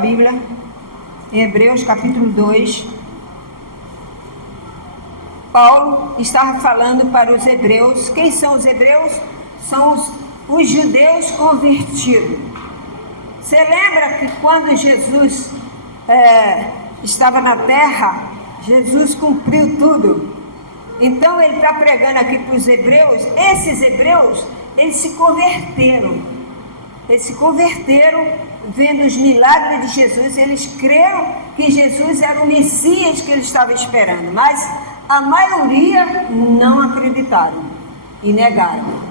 Bíblia, em Hebreus capítulo 2, Paulo estava falando para os hebreus. Quem são os hebreus? São os judeus convertidos. Você lembra que quando Jesus estava na terra, Jesus cumpriu tudo. Então ele está pregando aqui para os hebreus. Esses hebreus, eles se converteram. Eles se converteram vendo os milagres de Jesus. Eles creram que Jesus era o Messias que eles estavam esperando. Mas a maioria não acreditaram e negaram.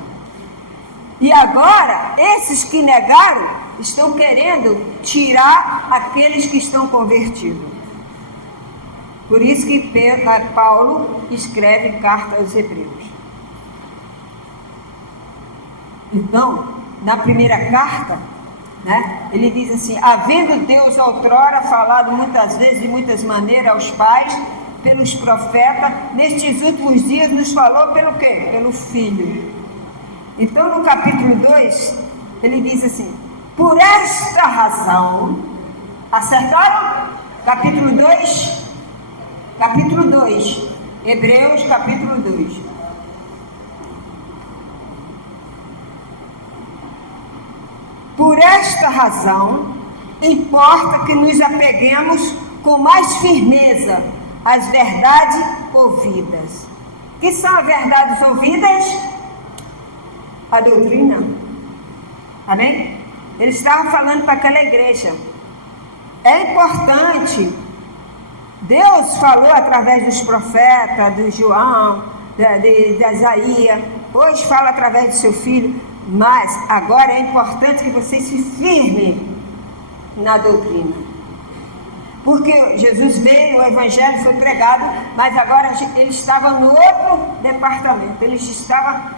E agora, esses que negaram estão querendo tirar aqueles que estão convertidos. Por isso que Paulo escreve carta aos hebreus. Então, na primeira carta, ele diz assim: havendo Deus outrora falado muitas vezes, de muitas maneiras aos pais, pelos profetas, nestes últimos dias nos falou pelo quê? Pelo Filho. Então, no capítulo 2, ele diz assim: por esta razão, acertaram? Capítulo 2, Hebreus capítulo 2. Por esta razão, importa que nos apeguemos com mais firmeza às verdades ouvidas. Que são as verdades ouvidas? A doutrina. Amém? Ele estava falando para aquela igreja. É importante. Deus falou através dos profetas, do João, de Isaías. Hoje fala através do seu filho. Mas agora é importante que vocês se firmem na doutrina. Porque Jesus veio, o evangelho foi pregado, mas agora ele estava no outro departamento. Eles estavam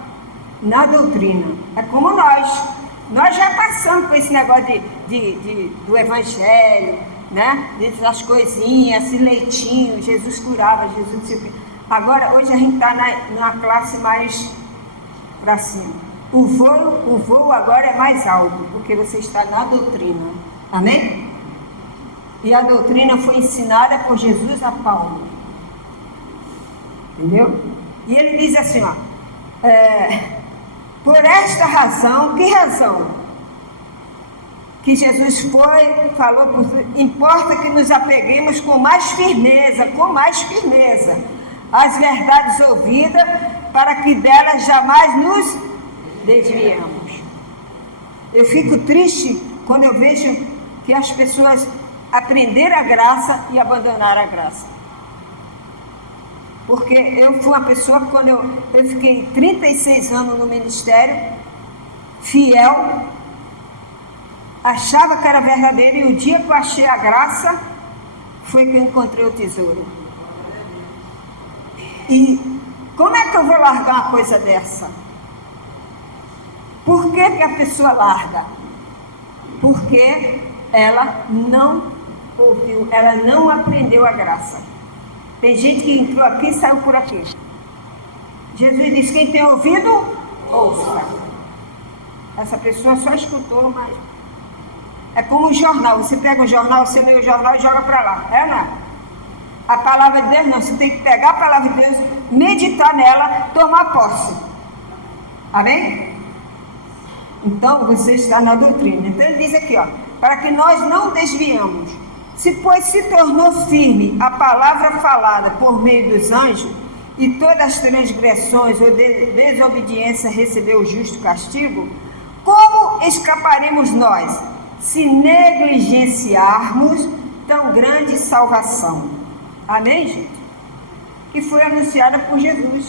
na doutrina. É como nós. Nós já passamos por esse negócio do evangelho, das coisinhas, esse leitinho. Jesus curava, Jesus não sei o quê. Agora, hoje a gente está numa classe mais para cima. O voo agora é mais alto, porque você está na doutrina. Amém? E a doutrina foi ensinada por Jesus a Paulo. Entendeu? E ele diz assim, por esta razão, que razão? Que Jesus falou, importa que nos apeguemos com mais firmeza, às verdades ouvidas, para que delas jamais nos desviamos. Eu fico triste quando eu vejo que as pessoas aprenderam a graça e abandonaram a graça. Porque eu fui uma pessoa que quando eu fiquei 36 anos no ministério, fiel, achava que era verdadeiro, e o dia que eu achei a graça, foi que eu encontrei o tesouro. E como é que eu vou largar uma coisa dessa? Por que a pessoa larga? Porque ela não ouviu, ela não aprendeu a graça. Tem gente que entrou aqui e saiu por aqui. Jesus disse: quem tem ouvido, ouça. Essa pessoa só escutou, mas é como um jornal. Você pega o jornal, você lê o jornal e joga para lá. Não. A palavra de Deus não. Você tem que pegar a palavra de Deus, meditar nela, tomar posse. Amém? Então, você está na doutrina. Então, ele diz aqui, para que nós não desviamos. Se, pois, se tornou firme a palavra falada por meio dos anjos, e todas as transgressões ou desobediência recebeu o justo castigo, como escaparemos nós, se negligenciarmos tão grande salvação? Amém, gente? Que foi anunciada por Jesus.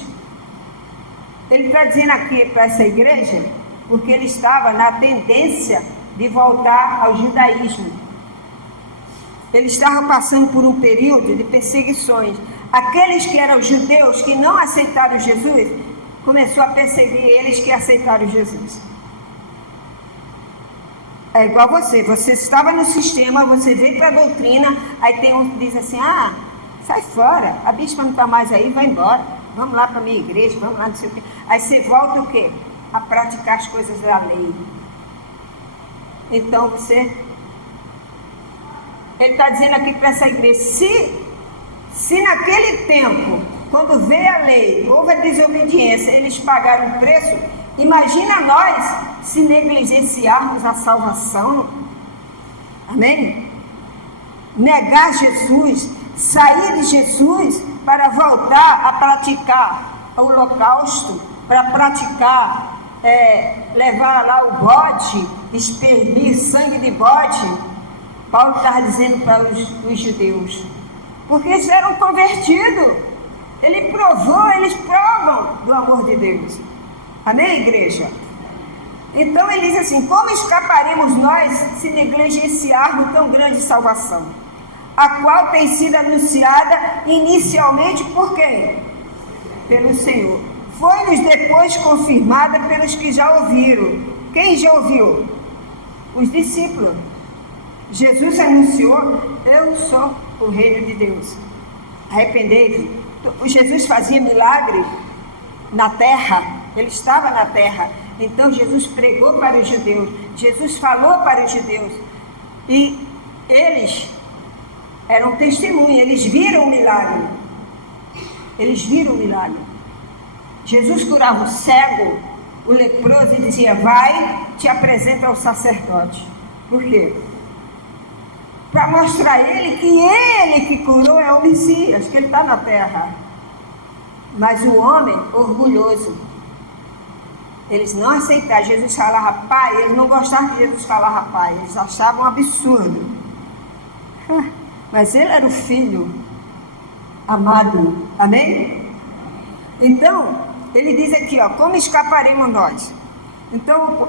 Ele está dizendo aqui para essa igreja, porque ele estava na tendência de voltar ao judaísmo. Ele estava passando por um período de perseguições. Aqueles que eram judeus, que não aceitaram Jesus, começou a perseguir eles que aceitaram Jesus. É igual você estava no sistema, você veio para a doutrina, aí tem um que diz assim: sai fora, a bispa não está mais aí, vai embora, vamos lá para a minha igreja, vamos lá, não sei o quê. Aí você volta o quê? A praticar as coisas da lei. Então você ele está dizendo aqui para essa igreja, se naquele tempo, quando veio a lei, houve a desobediência, eles pagaram o preço, imagina nós se negligenciarmos a salvação. Amém? Negar Jesus, sair de Jesus para voltar a praticar o holocausto, para praticar, levar lá o bode, espermir sangue de bode. Paulo estava dizendo para os judeus, porque eles eram convertidos, eles provam do amor de Deus. Amém, igreja? Então ele diz assim, como escaparemos nós se negligenciarmos tão grande salvação, a qual tem sido anunciada inicialmente por quem? Pelo Senhor. Foi-nos depois confirmada pelos que já ouviram. Quem já ouviu? Os discípulos. Jesus anunciou, eu sou o reino de Deus. Arrependei-vos. Jesus fazia milagre na terra, ele estava na terra. Então Jesus pregou para os judeus, Jesus falou para os judeus, e eles eram testemunhas, eles viram o milagre. Jesus curava o cego, o leproso, e dizia, vai, te apresenta ao sacerdote. Por quê? Para mostrar a ele que curou é o Messias, que ele está na terra. Mas o homem orgulhoso, eles não aceitaram. Jesus falava pai, eles não gostavam que Jesus falava pai, eles achavam um absurdo. Mas ele era o filho amado. Amém? Então, ele diz aqui, como escaparemos nós? Então,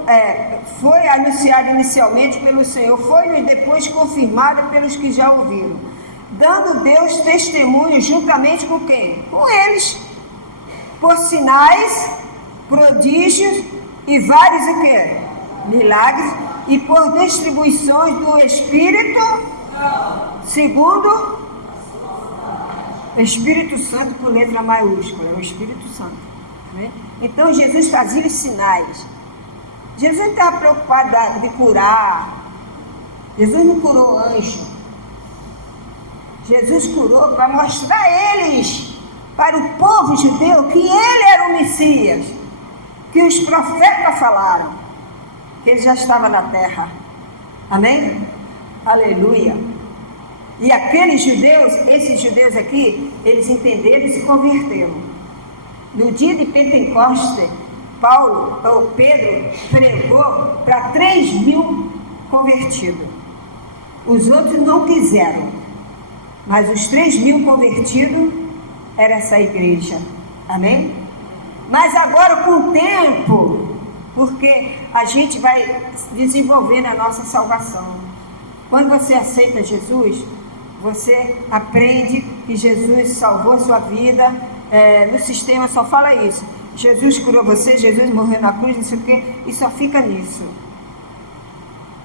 foi anunciado inicialmente pelo Senhor, foi depois confirmada pelos que já ouviram, dando Deus testemunho juntamente com quem? Com eles, por sinais, prodígios e vários o quê? Milagres, e por distribuições do Espírito, segundo Espírito Santo, com letra maiúscula, é o Espírito Santo. Né? Então Jesus fazia os sinais. Jesus não estava preocupado de curar. Jesus não curou anjo. Jesus curou para mostrar a eles, para o povo judeu, que ele era o Messias, que os profetas falaram, que ele já estava na terra. Amém? Aleluia. E aqueles judeus, esses judeus aqui, eles entenderam e se converteram. No dia de Pentecostes, Pedro pregou para 3.000 convertidos. Os outros não quiseram, mas os 3.000 convertidos era essa igreja. Amém? Mas agora com o tempo, porque a gente vai desenvolvendo a nossa salvação. Quando você aceita Jesus, você aprende que Jesus salvou sua vida. No sistema só fala isso. Jesus curou você, Jesus morreu na cruz, não sei o quê, e só fica nisso.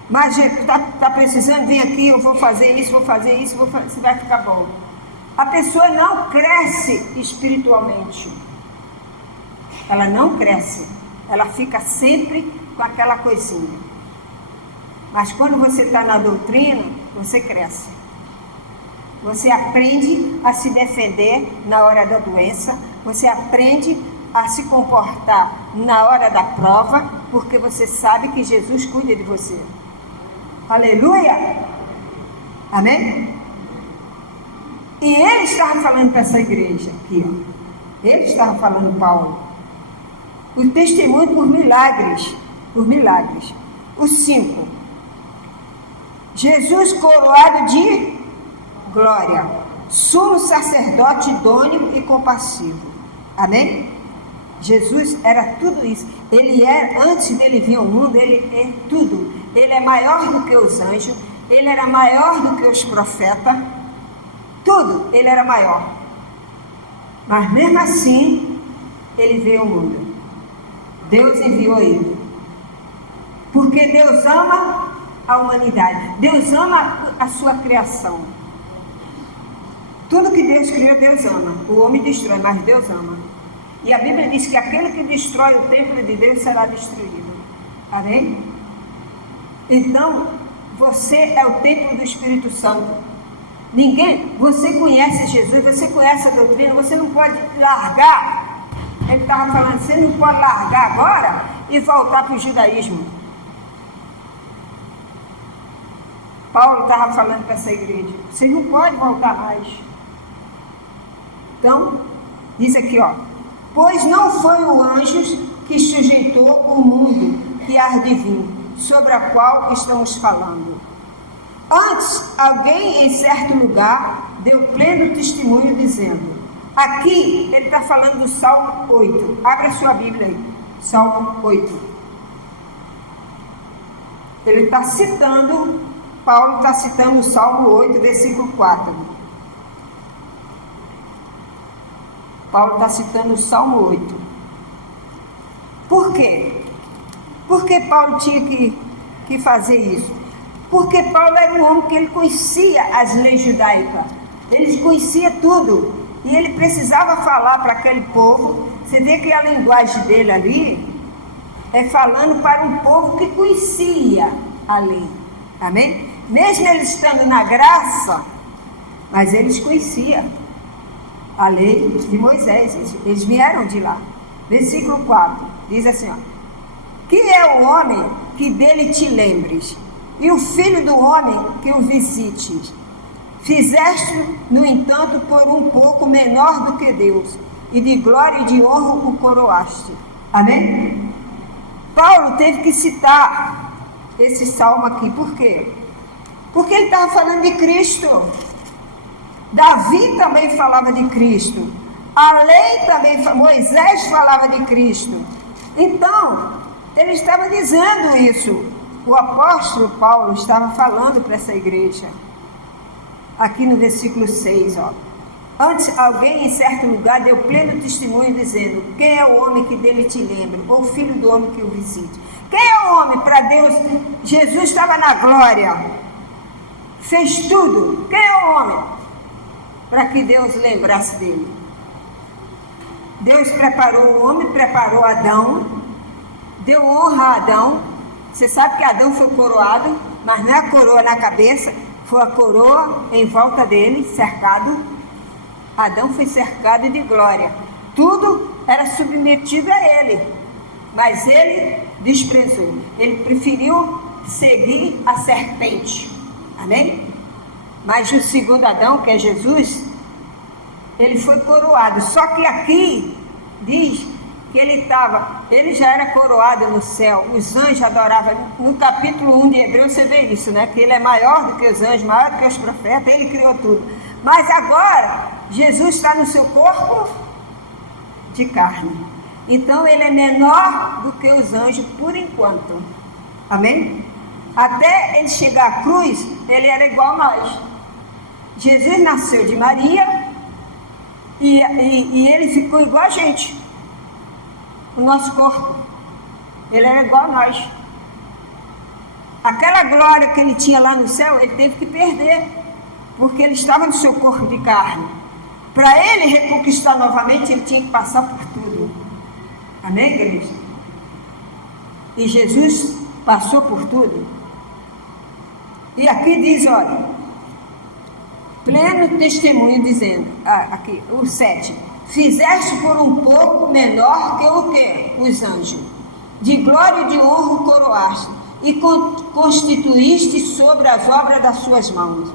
Mas está precisando, vem aqui, eu vou fazer isso, você vai ficar bom. A pessoa não cresce espiritualmente. Ela não cresce. Ela fica sempre com aquela coisinha. Mas quando você está na doutrina, você cresce. Você aprende a se defender na hora da doença. Você aprende a se comportar na hora da prova, porque você sabe que Jesus cuida de você. Aleluia! Amém? E ele estava falando para essa igreja aqui, Ele estava falando, Paulo, o testemunho por milagres. Os 5. Jesus coroado de glória, sumo sacerdote idôneo e compassivo. Amém? Jesus era tudo isso. Ele era, antes dele vir ao mundo, ele é tudo. Ele é maior do que os anjos, ele era maior do que os profetas, tudo, ele era maior. Mas mesmo assim, ele veio ao mundo. Deus enviou ele. Porque Deus ama a humanidade. Deus ama a sua criação. Tudo que Deus criou, Deus ama. O homem destrói, mas Deus ama. E a Bíblia diz que aquele que destrói o templo de Deus será destruído. Amém? Então, você é o templo do Espírito Santo. Você conhece Jesus, você conhece a doutrina, você não pode largar. Ele estava falando, você não pode largar agora e voltar para o judaísmo. Paulo estava falando para essa igreja, você não pode voltar mais. Então, diz aqui, pois não foi o anjo que sujeitou o mundo que há de vir, sobre a qual estamos falando. Antes, alguém em certo lugar deu pleno testemunho dizendo, aqui ele está falando do Salmo 8, abre a sua Bíblia aí, Salmo 8. Ele está citando, Paulo está citando o Salmo 8, versículo 4. Paulo está citando o Salmo 8. Por quê? Por que Paulo tinha que fazer isso? Porque Paulo era um homem que ele conhecia as leis judaicas. Ele conhecia tudo. E ele precisava falar para aquele povo. Você vê que a linguagem dele ali é falando para um povo que conhecia a lei. Amém? Mesmo eles estando na graça, mas eles conheciam a lei de Moisés. Eles vieram de lá. Versículo 4, diz assim, que é o homem que dele te lembres, e o filho do homem que o visites. Fizeste, no entanto, por um pouco menor do que Deus, e de glória e de honra o coroaste. Amém? Paulo teve que citar esse salmo aqui, por quê? Porque ele estava falando de Cristo. Davi também falava de Cristo. A lei também, Moisés falava de Cristo. Então, ele estava dizendo isso. O apóstolo Paulo estava falando para essa igreja. Aqui no versículo 6, Antes, alguém em certo lugar deu pleno testemunho dizendo, quem é o homem que dele te lembra? Ou o filho do homem que o visite? Quem é o homem para Deus? Jesus estava na glória. Fez tudo. Quem é o homem? Para que Deus lembrasse dele. Deus preparou o homem, preparou Adão, deu honra a Adão. Você sabe que Adão foi coroado, mas não é a coroa na cabeça, foi a coroa em volta dele, cercado. Adão foi cercado de glória. Tudo era submetido a ele, mas ele desprezou. Ele preferiu seguir a serpente. Amém? Mas o segundo Adão, que é Jesus, ele foi coroado. Só que aqui diz que ele já era coroado no céu. Os anjos adoravam. No capítulo 1 de Hebreus você vê isso, né? Que ele é maior do que os anjos, maior do que os profetas, ele criou tudo. Mas agora, Jesus está no seu corpo de carne. Então ele é menor do que os anjos por enquanto. Amém? Até ele chegar à cruz, ele era igual a nós. Jesus nasceu de Maria e ele ficou igual a gente. O nosso corpo. Ele era igual a nós. Aquela glória que ele tinha lá no céu, ele teve que perder. Porque ele estava no seu corpo de carne. Para ele reconquistar novamente, ele tinha que passar por tudo. Amém, igreja? E Jesus passou por tudo. E aqui diz, olha, pleno testemunho dizendo, aqui, o 7, fizeste por um pouco menor que o quê? Os anjos. De glória e de honra o coroaste, e constituíste sobre as obras das suas mãos.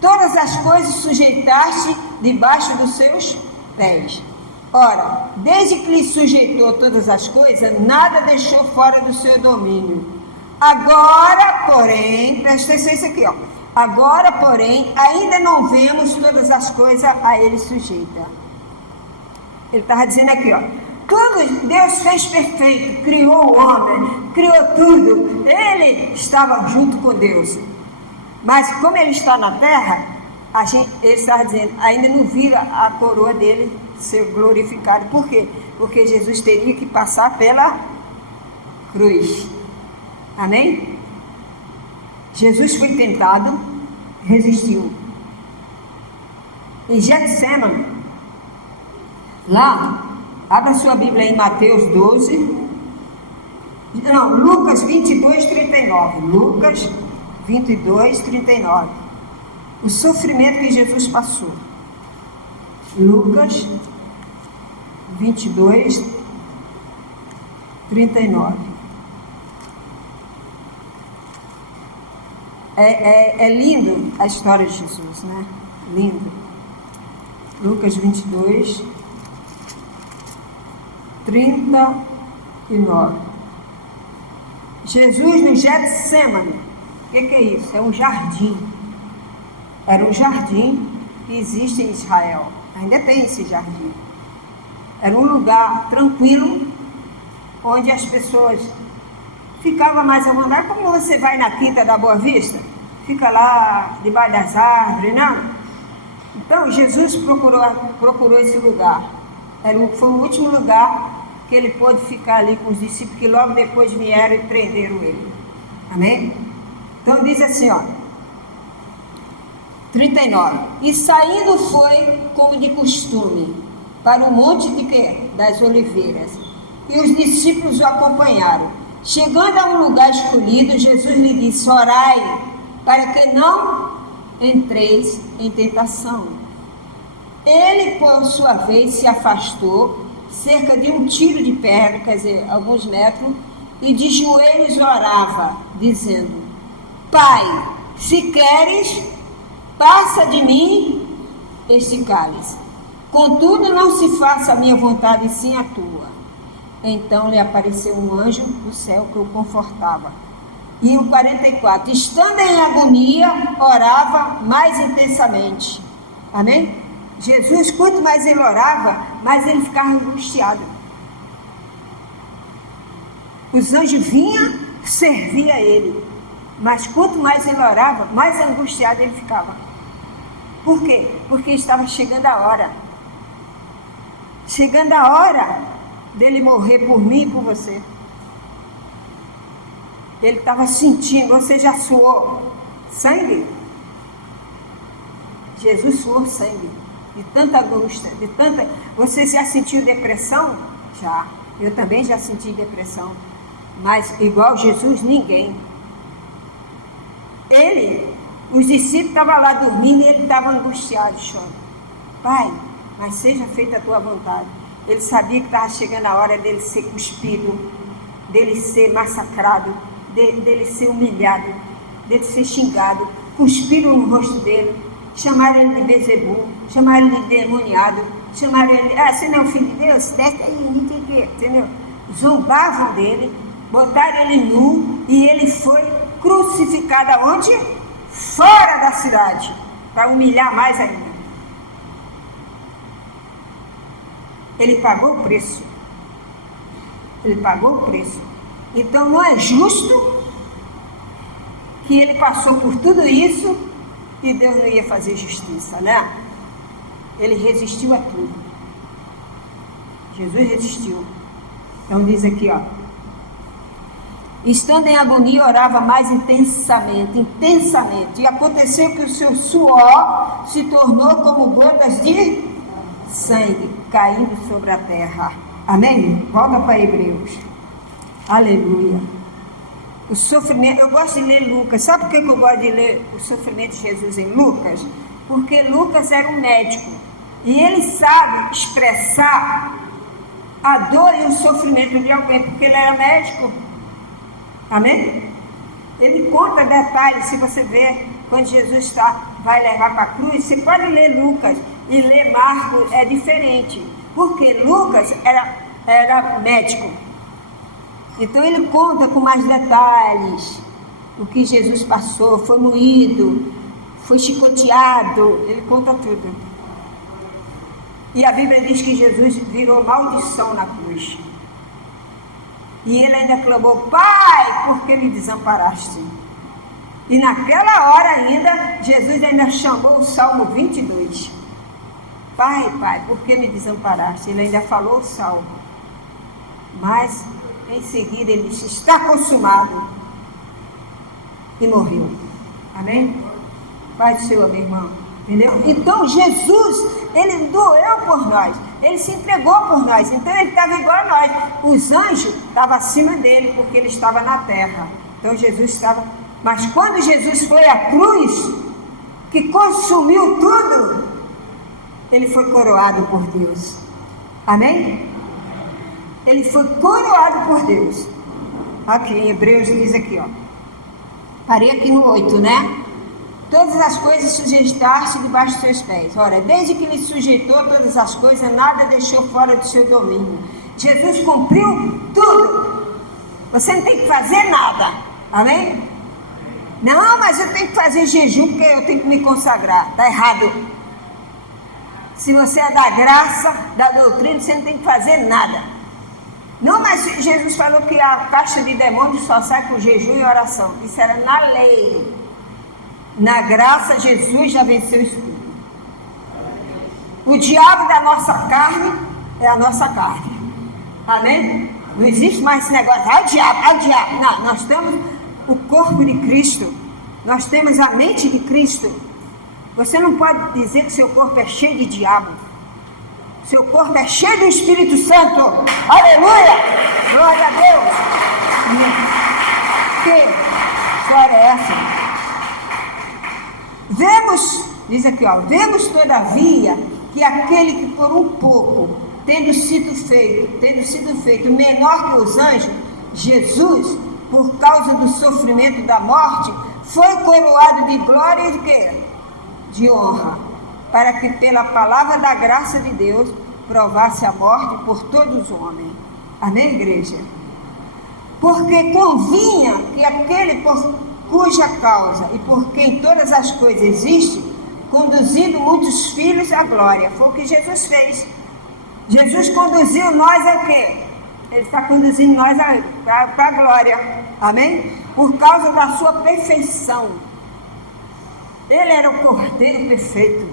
Todas as coisas sujeitaste debaixo dos seus pés. Ora, desde que lhe sujeitou todas as coisas, nada deixou fora do seu domínio. Agora, porém, presta atenção isso aqui, Agora, porém, ainda não vemos todas as coisas a ele sujeitas. Ele estava dizendo aqui, tudo Deus fez perfeito, criou o homem, criou tudo. Ele estava junto com Deus. Mas como ele está na terra, ele estava dizendo, ainda não vira a coroa dele ser glorificado. Por quê? Porque Jesus teria que passar pela cruz. Amém? Jesus foi tentado, resistiu. Em Getsemane, lá, abra sua Bíblia em Mateus 12, Lucas 22, 39. Lucas 22, 39. o sofrimento que Jesus passou. Lucas 22, 39. É lindo a história de Jesus, né? Lindo. Lucas 22, 39. Jesus no Getsêmani. O que é isso? É um jardim. Era um jardim que existe em Israel. Ainda tem esse jardim. Era um lugar tranquilo, onde as pessoas ficavam mais à vontade. Como você vai na Quinta da Boa Vista, fica lá debaixo das árvores, não? Então Jesus procurou esse lugar. Foi o último lugar que ele pôde ficar ali com os discípulos, que logo depois vieram e prenderam ele. Amém? Então diz assim, ó, 39. E saindo foi, como de costume, para o monte de quê? Das Oliveiras. E os discípulos o acompanharam. Chegando a um lugar escolhido, Jesus lhe disse: orai, para que não entreis em tentação. Ele, por sua vez, se afastou, cerca de um tiro de pedra, quer dizer, alguns metros, e de joelhos orava, dizendo: Pai, se queres, passa de mim este cálice. Contudo, não se faça a minha vontade, sim a tua. Então lhe apareceu um anjo do céu que o confortava. E o 44, estando em agonia, orava mais intensamente. Amém? Jesus, quanto mais ele orava, mais ele ficava angustiado. Os anjos vinham, servia a ele. Mas quanto mais ele orava, mais angustiado ele ficava. Por quê? Porque estava chegando a hora. Chegando a hora dele morrer por mim e por você. Ele estava sentindo, você já suou sangue? Jesus suou sangue. De tanta angústia, de tanta... Você já sentiu depressão? Já. Eu também já senti depressão. Mas igual Jesus, ninguém. Os discípulos estavam lá dormindo e ele estava angustiado, chorando. Pai, mas seja feita a tua vontade. Ele sabia que estava chegando a hora dele ser cuspido, dele ser massacrado, dele ser humilhado, dele ser xingado. Cuspiram no rosto dele, chamaram ele de Bezebu, chamaram ele de demoniado, chamaram ele, você não é o filho de Deus? Desce aí, entendeu? Zombavam dele, botaram ele nu e ele foi crucificado aonde? Fora da cidade, para humilhar mais ainda. Ele pagou o preço. Ele pagou o preço. Então não é justo que ele passou por tudo isso e Deus não ia fazer justiça, né? Ele resistiu a tudo. Jesus resistiu. Então diz aqui, ó. Estando em agonia, orava mais intensamente. E aconteceu que o seu suor se tornou como gotas de sangue caindo sobre a terra. Amém? Volta para Hebreus. Aleluia. O sofrimento, eu gosto de ler Lucas. Sabe por que eu gosto de ler o sofrimento de Jesus em Lucas? Porque Lucas era um médico. E ele sabe expressar a dor e o sofrimento de alguém, porque ele era médico. Amém? Ele conta detalhes, se você ver, quando Jesus vai levar para a cruz, você pode ler Lucas e ler Marcos, é diferente. Porque Lucas era médico. Então ele conta com mais detalhes o que Jesus passou, foi moído, foi chicoteado, ele conta tudo. E a Bíblia diz que Jesus virou maldição na cruz. E ele ainda clamou: Pai, por que me desamparaste? E naquela hora ainda, Jesus ainda chamou o Salmo 22. Pai, Pai, por que me desamparaste? Ele ainda falou o Salmo. Mas, em seguida, ele disse: está consumado. E morreu. Amém? Pai do Senhor, meu irmão. Entendeu? Então, Jesus, ele doeu por nós. Ele se entregou por nós. Então, ele estava igual a nós. Os anjos estavam acima dele, porque ele estava na terra. Então, Jesus estava... Mas quando Jesus foi à cruz, o que consumiu tudo, ele foi coroado por Deus. Amém? Ele foi coroado por Deus. Aqui em Hebreus diz aqui, ó. Parei aqui no 8, né? Todas as coisas sujeitaste debaixo dos seus pés. Ora, desde que ele sujeitou todas as coisas, nada deixou fora do seu domínio. Jesus cumpriu tudo. Você não tem que fazer nada. Amém? Não, mas eu tenho que fazer jejum porque eu tenho que me consagrar. Está errado. Se você é da graça, da doutrina, você não tem que fazer nada. Não, mas Jesus falou que a caixa de demônios só sai com jejum e oração. Isso era na lei. Na graça, Jesus já venceu isso tudo. O diabo da nossa carne é a nossa carne. Amém? Não existe mais esse negócio, o diabo. Não, nós temos o corpo de Cristo. Nós temos a mente de Cristo. Você não pode dizer que seu corpo é cheio de diabo. Seu corpo é cheio do Espírito Santo. Aleluia! Glória a Deus! Que glória é essa? Diz aqui, ó, vemos todavia que aquele que por um pouco, tendo sido feito menor que os anjos, Jesus, por causa do sofrimento da morte, foi coroado de glória e de quê? De honra, para que pela palavra da graça de Deus provasse a morte por todos os homens. Amém, igreja? Porque convinha que aquele por cuja causa e por quem todas as coisas existem, conduzindo muitos filhos à glória. Foi o que Jesus fez. Jesus conduziu nós a quê? Ele está conduzindo nós para a glória. Amém? Por causa da sua perfeição. Ele era o Cordeiro perfeito.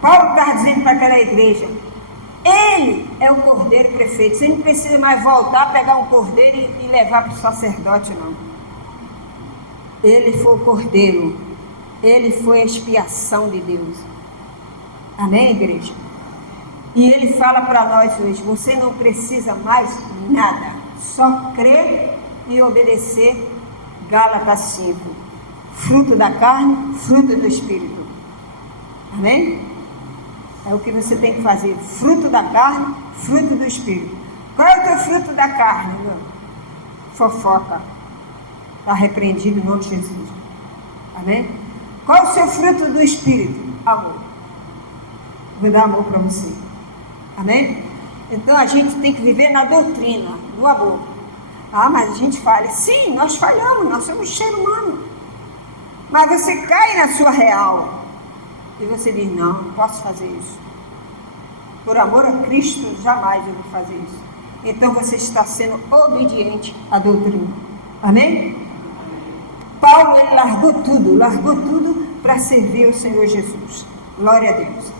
Paulo está dizendo para aquela igreja, ele é o Cordeiro perfeito. Você não precisa mais voltar, pegar um cordeiro e levar para o sacerdote, não. Ele foi o Cordeiro. Ele foi a expiação de Deus. Amém, igreja? E ele fala para nós hoje, você não precisa mais nada. Só crer e obedecer. Gálatas 5. Fruto da carne, fruto do Espírito. Amém? É o que você tem que fazer. Fruto da carne, fruto do Espírito. Qual é o teu fruto da carne, meu? Fofoca. Está repreendido em nome de Jesus. Amém? Qual é o seu fruto do Espírito? Amor. Vou dar amor para você. Amém? Então a gente tem que viver na doutrina, no amor. Ah, mas a gente falha. Sim, nós falhamos, nós somos ser humano. Mas você cai na sua real. E você diz, não posso fazer isso. Por amor a Cristo, jamais eu vou fazer isso. Então você está sendo obediente à doutrina. Amém? Paulo, ele largou tudo para servir o Senhor Jesus. Glória a Deus.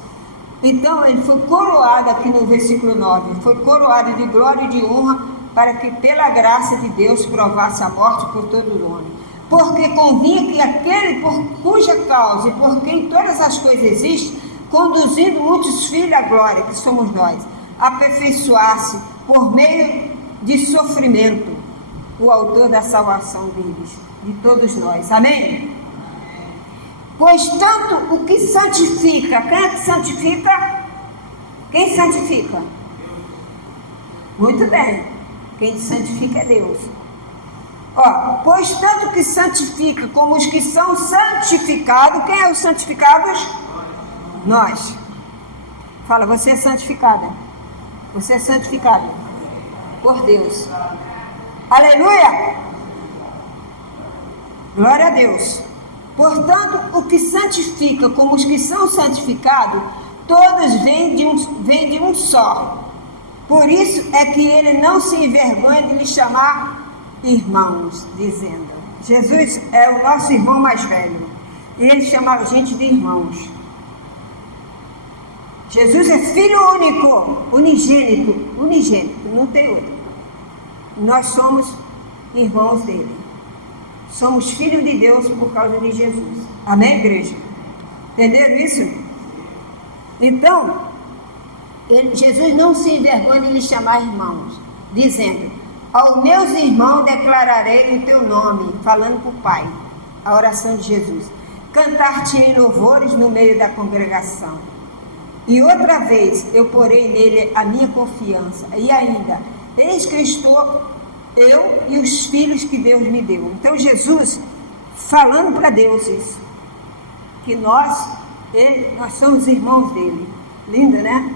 Então ele foi coroado aqui no versículo 9. Foi coroado de glória e de honra para que pela graça de Deus provasse a morte por todo o homem. Porque convinha que aquele por cuja causa e por quem todas as coisas existem, conduzindo muitos filhos à glória, que somos nós, aperfeiçoasse por meio de sofrimento o autor da salvação deles, de todos nós. Amém? Pois tanto o que santifica, quem é que santifica? Quem santifica? Muito bem, quem santifica é Deus. Ó, pois tanto que santifica como os que são santificados, quem é os santificados? Nós. Fala, você é santificada. Você é santificado por Deus. Aleluia! Glória a Deus. Portanto, o que santifica como os que são santificados, todos vêm de um só. Por isso é que ele não se envergonha de lhe chamar irmãos, dizendo, Jesus é o nosso irmão mais velho. E ele chamava a gente de irmãos. Jesus é filho único, unigênito, não tem outro. Nós somos irmãos dele. Somos filhos de Deus por causa de Jesus. Amém, igreja? Entenderam isso? Então, Jesus não se envergonha de lhe chamar irmãos, dizendo, aos meus irmãos declararei o teu nome, falando para o Pai, a oração de Jesus. cantar-te-ei louvores no meio da congregação. E outra vez eu porei nele a minha confiança. E ainda, eis que estou eu e os filhos que Deus me deu. Então Jesus falando para Deus isso, que nós somos irmãos dele. Lindo, né?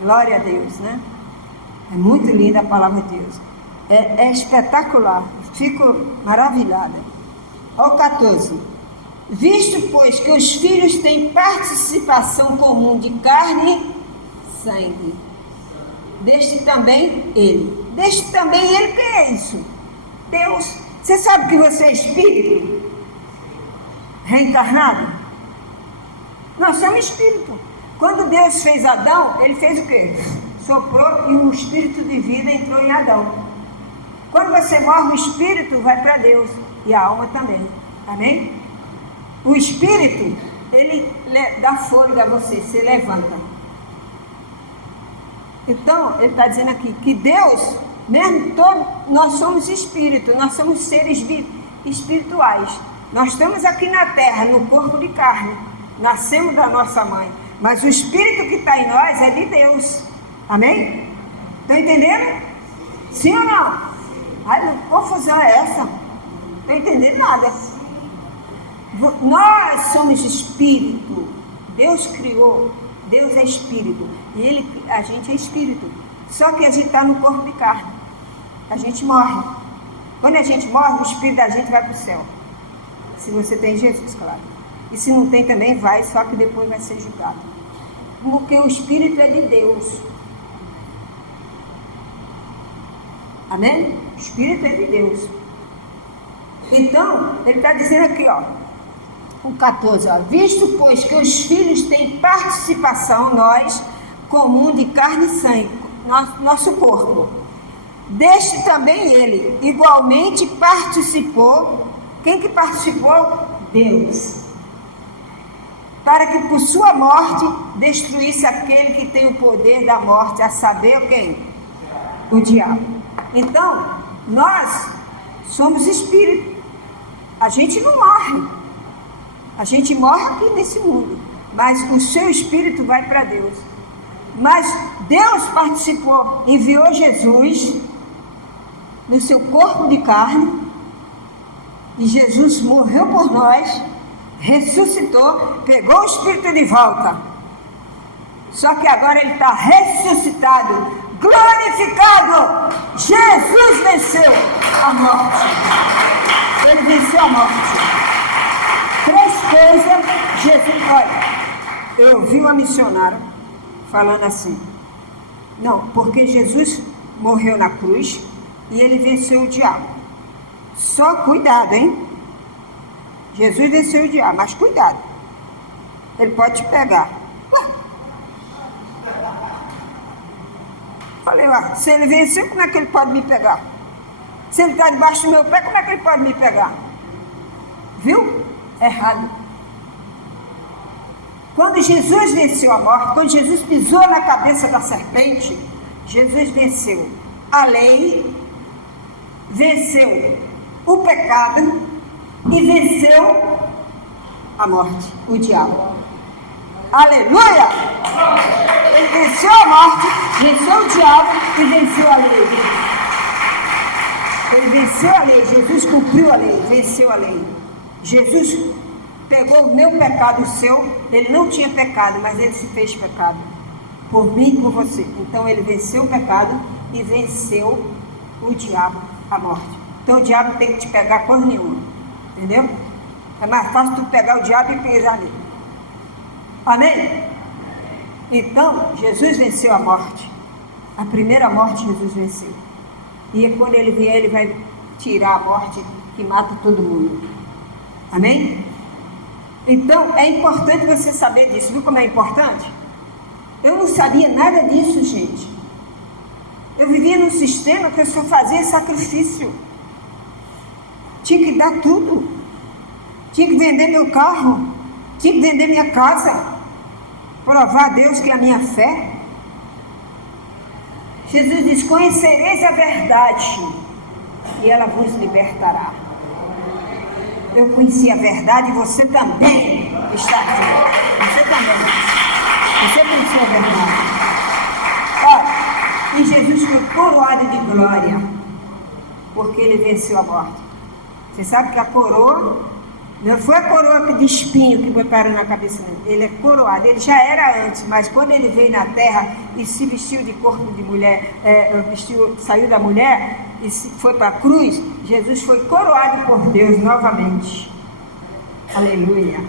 Glória a Deus, né? É muito linda a palavra de Deus. É espetacular. Fico maravilhada. Ao 14. Visto, pois, que os filhos têm participação comum de carne e sangue, deste também ele. Deste também ele, que é isso? Deus. Você sabe que você é espírito? Reencarnado? Nós somos espírito. Quando Deus fez Adão, ele fez o quê? Soprou e o espírito de vida entrou em Adão. Quando você morre, o espírito vai para Deus e a alma também. Amém? O espírito, ele dá fôlego a você, se levanta. Então, ele está dizendo aqui que Deus, mesmo nós somos espírito, nós somos seres espirituais. Nós estamos aqui na terra, no corpo de carne. Nascemos da nossa mãe. Mas o espírito que está em nós é de Deus. Amém? Estão entendendo? Sim ou não? Ai, que confusão é essa? Não estou entendendo nada. Nós somos espírito. Deus criou. Deus é espírito. E a gente é espírito. Só que a gente está no corpo de carne. A gente morre. Quando a gente morre, o espírito da gente vai para o céu. Se você tem Jesus, claro. E se não tem também vai, só que depois vai ser julgado. Porque o espírito é de Deus. Amém? O espírito é de Deus. Então, ele está dizendo aqui, ó, o 14, ó, visto, pois, que os filhos têm participação, nós, comum de carne e sangue, nosso corpo. Deste também ele, igualmente participou. Quem que participou? Deus. Para que por sua morte destruísse aquele que tem o poder da morte, a saber quem? O diabo. Então, nós somos espírito. A gente não morre. A gente morre aqui nesse mundo. Mas o seu espírito vai para Deus. Mas Deus participou, enviou Jesus no seu corpo de carne. E Jesus morreu por nós, ressuscitou, pegou o espírito de volta. Só que agora ele está ressuscitado, glorificado. Jesus venceu a morte. Ele venceu a morte. 3 coisas, Jesus, olha, eu ouvi uma missionária falando assim, não, porque Jesus morreu na cruz e ele venceu o diabo. Só cuidado, hein? Jesus venceu o diabo, mas cuidado. Ele pode te pegar. Falei, se ele venceu, como é que ele pode me pegar? Se ele está debaixo do meu pé, como é que ele pode me pegar? Viu? Errado. Quando Jesus venceu a morte, quando Jesus pisou na cabeça da serpente, Jesus venceu a lei, venceu o pecado e venceu a morte, o diabo. Aleluia! Ele venceu a morte, venceu o diabo e venceu a lei. Ele venceu a lei, Jesus cumpriu a lei, venceu a lei. Jesus pegou o meu pecado, o seu, ele não tinha pecado, mas ele se fez pecado, por mim e por você. Então ele venceu o pecado e venceu o diabo, a morte. Então o diabo tem que te pegar por nenhuma, entendeu? É mais fácil tu pegar o diabo e pisar nele. Amém? Então Jesus venceu a morte. A primeira morte Jesus venceu. E quando ele vier, ele vai tirar a morte que mata todo mundo. Amém? Então, é importante você saber disso. Viu como é importante? Eu não sabia nada disso, gente. Eu vivia num sistema que eu só fazia sacrifício. Tinha que dar tudo. Tinha que vender meu carro. Tinha que vender minha casa. Provar a Deus que é a minha fé. Jesus diz, conhecereis a verdade e ela vos libertará. eu conheci a verdade e você também está aqui. Você também. Você conhecia a verdade. Olha, e Jesus foi coroado de glória, porque ele venceu a morte. Você sabe que a coroa não foi a coroa de espinho que botaram na cabeça dele. Ele é coroado. Ele já era antes, mas quando ele veio na terra e se vestiu de corpo de mulher, saiu da mulher e foi para a cruz, Jesus foi coroado por Deus novamente. Aleluia.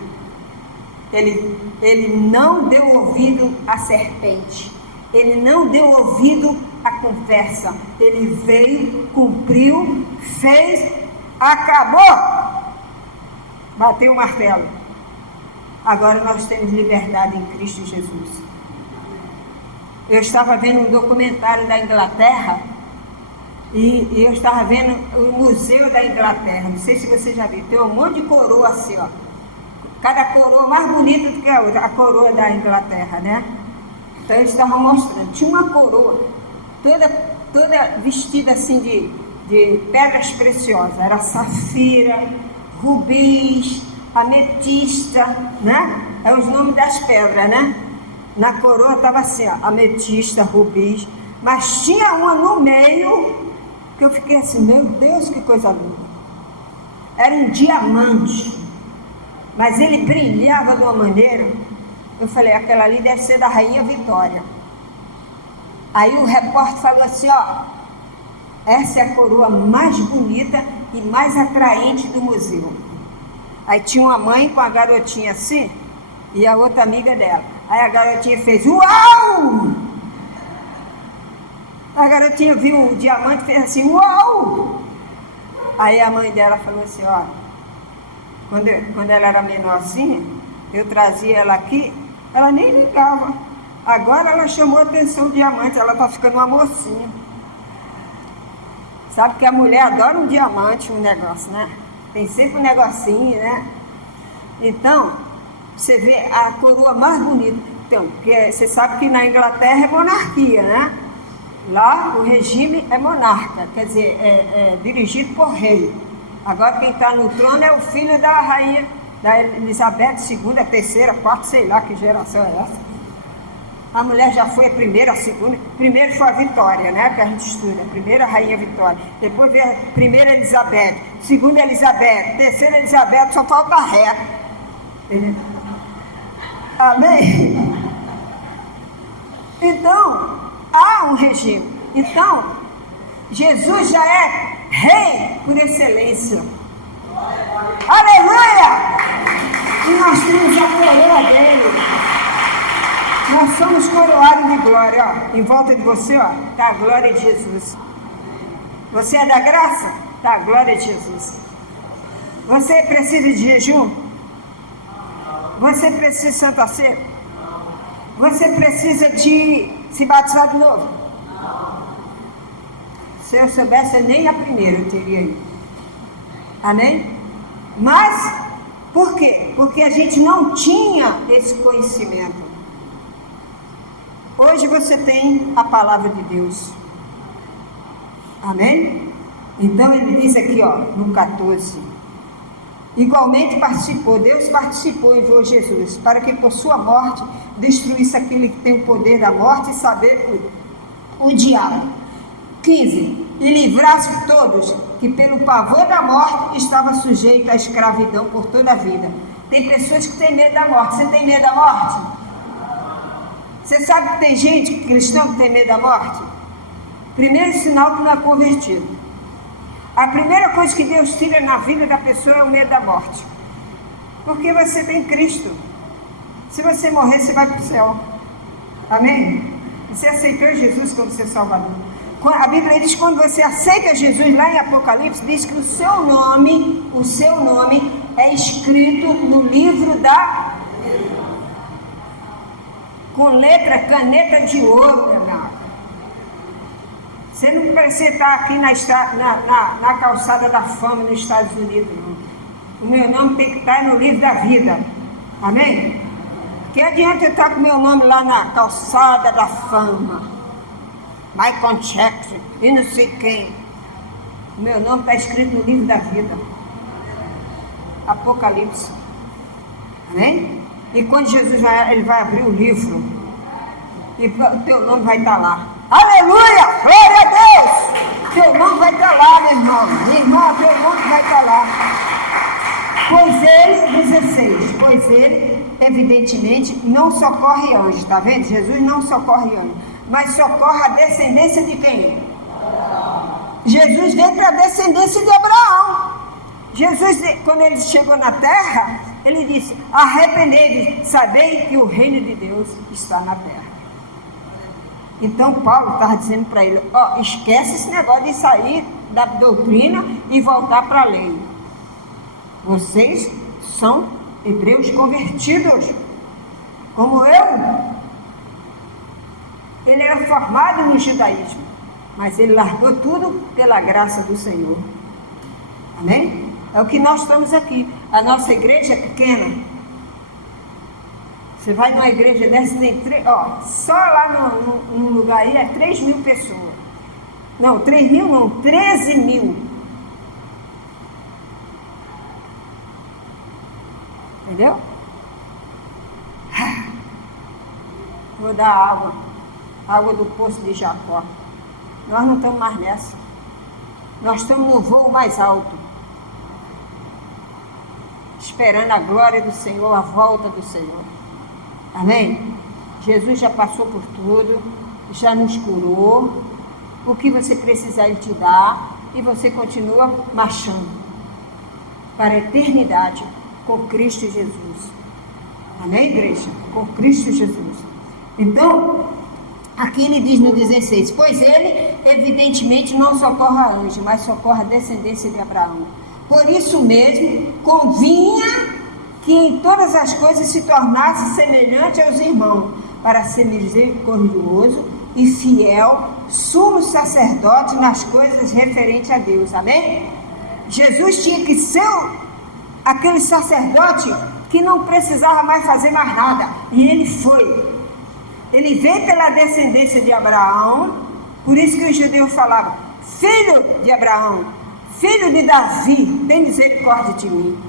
Ele não deu ouvido à serpente. Ele não deu ouvido à conversa. Ele veio, cumpriu, fez, acabou. Bateu o martelo. Agora nós temos liberdade em Cristo Jesus. Eu estava vendo um documentário da Inglaterra e eu estava vendo o Museu da Inglaterra. Não sei se você já viu. Tem um monte de coroa assim, ó. Cada coroa mais bonita do que a outra. A coroa da Inglaterra, né? Então eles estavam mostrando. Tinha uma coroa toda vestida assim de pedras preciosas. Era safira, rubis, ametista, né? É os nomes das pedras, né? Na coroa estava assim, ó, ametista, rubis, mas tinha uma no meio que eu fiquei assim, meu Deus, que coisa linda. Era um diamante, mas ele brilhava de uma maneira, eu falei, aquela ali deve ser da Rainha Vitória. Aí o repórter falou assim, ó, essa é a coroa mais bonita e mais atraente do museu. Aí tinha uma mãe com a garotinha assim e a outra amiga dela. Aí a garotinha fez uau! A garotinha viu o diamante e fez assim uau! Aí a mãe dela falou assim, ó, quando ela era menorzinha, eu trazia ela aqui, ela nem ligava. Agora ela chamou a atenção do diamante, ela está ficando uma mocinha. Sabe que a mulher adora um diamante, um negócio, né? Tem sempre um negocinho, né? Então, você vê a coroa mais bonita. Então, porque você sabe que na Inglaterra é monarquia, né? Lá o regime é monarca, quer dizer, é dirigido por rei. Agora quem está no trono é o filho da rainha, da Elizabeth II, terceira, quarta, sei lá que geração é essa. A mulher já foi a primeira, a segunda. Primeiro foi a Vitória, né? Que a gente estuda. A primeira Rainha Vitória. Depois veio a primeira Elizabeth. Segunda Elizabeth. Terceira Elizabeth, só falta a ré. Amém? Então, há um regime. Então, Jesus já é rei por excelência. Aleluia! E nós temos a coroa dele. Nós somos coroados de glória, ó. Em volta de você, ó, está a glória de Jesus. Você é da graça? Está a glória de Jesus. Você precisa de jejum? Você precisa de Santa Ceia? Você precisa de se batizar de novo? Se eu soubesse, nem a primeira eu teria ido. Amém? Mas, por quê? Porque a gente não tinha esse conhecimento. Hoje você tem a palavra de Deus. Amém? Então ele diz aqui, ó, no 14. Igualmente Deus participou e enviou Jesus, para que por sua morte destruísse aquele que tem o poder da morte e saber o diabo. 15. E livrasse todos que pelo pavor da morte estavam sujeitos à escravidão por toda a vida. Tem pessoas que têm medo da morte. Você tem medo da morte? Você sabe que tem gente cristã que tem medo da morte? Primeiro sinal que não é convertido. A primeira coisa que Deus tira na vida da pessoa é o medo da morte. Porque você tem Cristo. Se você morrer, você vai para o céu. Amém? Você aceitou Jesus como seu Salvador. A Bíblia diz que quando você aceita Jesus, lá em Apocalipse, diz que o seu nome é escrito no livro da... com letra, caneta de ouro, meu amado. Você não precisa estar aqui na calçada da fama nos Estados Unidos, não. O meu nome tem que estar no livro da vida. Amém? Que adianta eu estar com o meu nome lá na calçada da fama? Michael Jackson e não sei quem. O meu nome está escrito no livro da vida. Apocalipse. Amém? E quando Jesus ele vai abrir o livro, e o teu nome vai estar lá. Aleluia! Glória a Deus! Teu nome vai estar lá, meu irmão. Minha irmã, teu nome vai estar lá. Pois ele, 16, pois ele, evidentemente, não socorre anjos, está vendo? Jesus não socorre anjos, mas socorre a descendência de quem? Jesus veio para a descendência de Abraão. Jesus, quando ele chegou na terra, ele disse: arrependei-vos, sabei que o reino de Deus está na terra. Então Paulo estava dizendo para ele: ó, esquece esse negócio de sair da doutrina e voltar para a lei. Vocês são hebreus convertidos, como eu. Ele era formado no judaísmo, mas ele largou tudo pela graça do Senhor. Amém? É o que nós estamos aqui. A nossa igreja é pequena. Você vai numa igreja dessa, tem só lá no lugar aí é 3.000 pessoas. Não, 3.000 não, 13.000. Entendeu? Vou dar água do poço de Jacó. Nós não estamos mais nessa. Nós estamos no voo mais alto, esperando a glória do Senhor, a volta do Senhor. Amém? Jesus já passou por tudo, já nos curou. O que você precisar, Ele te dá, e você continua marchando para a eternidade com Cristo Jesus. Amém, igreja? Com Cristo Jesus. Então, aqui ele diz no 16: pois ele, evidentemente, não socorre a anjo, mas socorre a descendência de Abraão. Por isso mesmo, convinha que em todas as coisas se tornasse semelhante aos irmãos, para ser misericordioso e fiel, sumo sacerdote nas coisas referentes a Deus. Amém? Jesus tinha que ser aquele sacerdote que não precisava mais fazer mais nada, e ele foi. Ele veio pela descendência de Abraão. Por isso que os judeus falavam: filho de Abraão, filho de Davi, tem misericórdia de mim.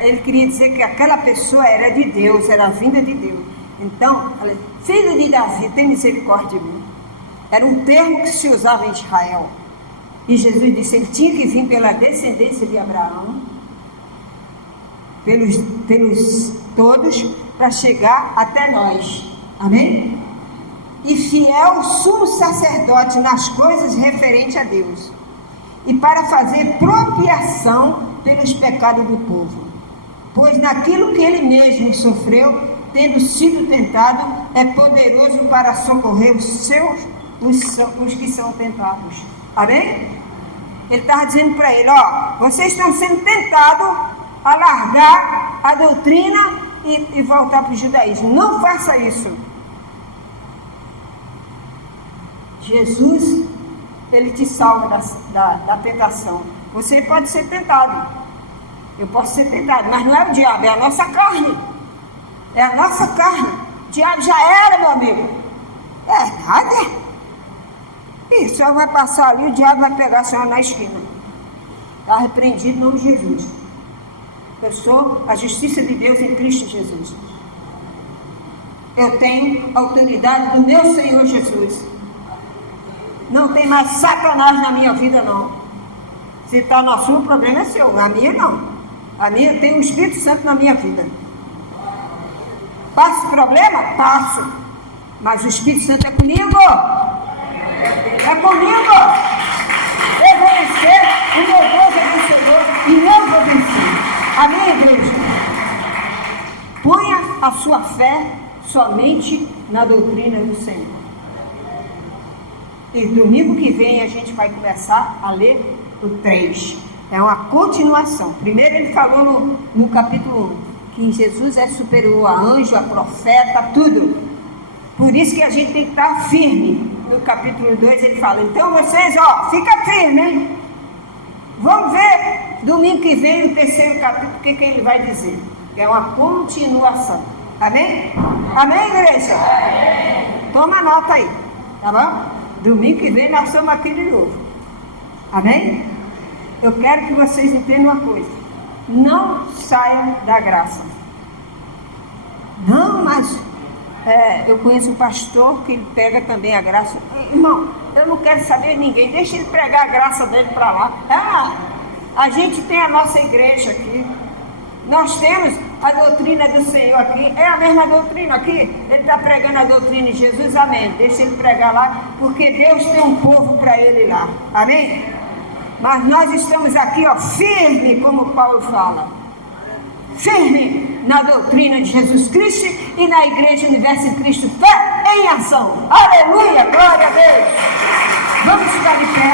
Ele queria dizer que aquela pessoa era de Deus, era a vinda de Deus. Então, filho de Davi, tem misericórdia de mim. Era um termo que se usava em Israel. E Jesus disse que ele tinha que vir pela descendência de Abraão, pelos todos, para chegar até nós. Amém? E fiel sumo sacerdote nas coisas referentes a Deus, e para fazer propiação pelos pecados do povo. Pois naquilo que ele mesmo sofreu, tendo sido tentado, é poderoso para socorrer os que são tentados. Amém? Ele estava dizendo para ele: vocês estão sendo tentados a largar a doutrina e voltar para o judaísmo. Não faça isso. Jesus, ele te salva da tentação. Você pode ser tentado. Eu posso ser tentado, mas não é o diabo, é a nossa carne. É a nossa carne. O diabo já era, meu amigo. É nada. E só vai passar ali, o diabo vai pegar a senhora na esquina. Está repreendido em nome de Jesus. Eu sou a justiça de Deus em Cristo Jesus. Eu tenho a autoridade do meu Senhor Jesus. Não tem mais Satanás na minha vida, não. Se está na sua, o problema é seu. A minha, não. A minha, tem o Espírito Santo na minha vida. Passo problema? Passo. Mas o Espírito Santo é comigo. É comigo. Eu vou vencer. O meu Deus é vencedor. E eu vou vencer. Amém, igreja? Ponha a sua fé somente na doutrina do Senhor. E domingo que vem a gente vai começar a ler o 3. É uma continuação. Primeiro ele falou no capítulo 1 que Jesus é superior a anjo, a profeta, tudo. Por isso que a gente tem que estar firme. No capítulo 2 ele fala: então vocês, fica firme, hein? Vamos ver domingo que vem, no terceiro capítulo, o que ele vai dizer. É uma continuação. Amém? Amém, igreja? Amém. Toma nota aí, tá bom? Domingo que vem nós estamos aqui de novo. Amém? Eu quero que vocês entendam uma coisa. não saia da graça. Não, mas eu conheço um pastor que ele pega também a graça. Irmão, eu não quero saber de ninguém, deixa ele pregar a graça dele para lá. A gente tem a nossa igreja aqui, nós temos a doutrina do Senhor aqui, é a mesma doutrina aqui, ele está pregando a doutrina de Jesus, amém, deixa ele pregar lá, porque Deus tem um povo para ele lá, amém? Mas nós estamos aqui, firme, como Paulo fala, firme na doutrina de Jesus Cristo e na Igreja Universo em Cristo, fé em ação, aleluia, glória a Deus. Vamos ficar de pé.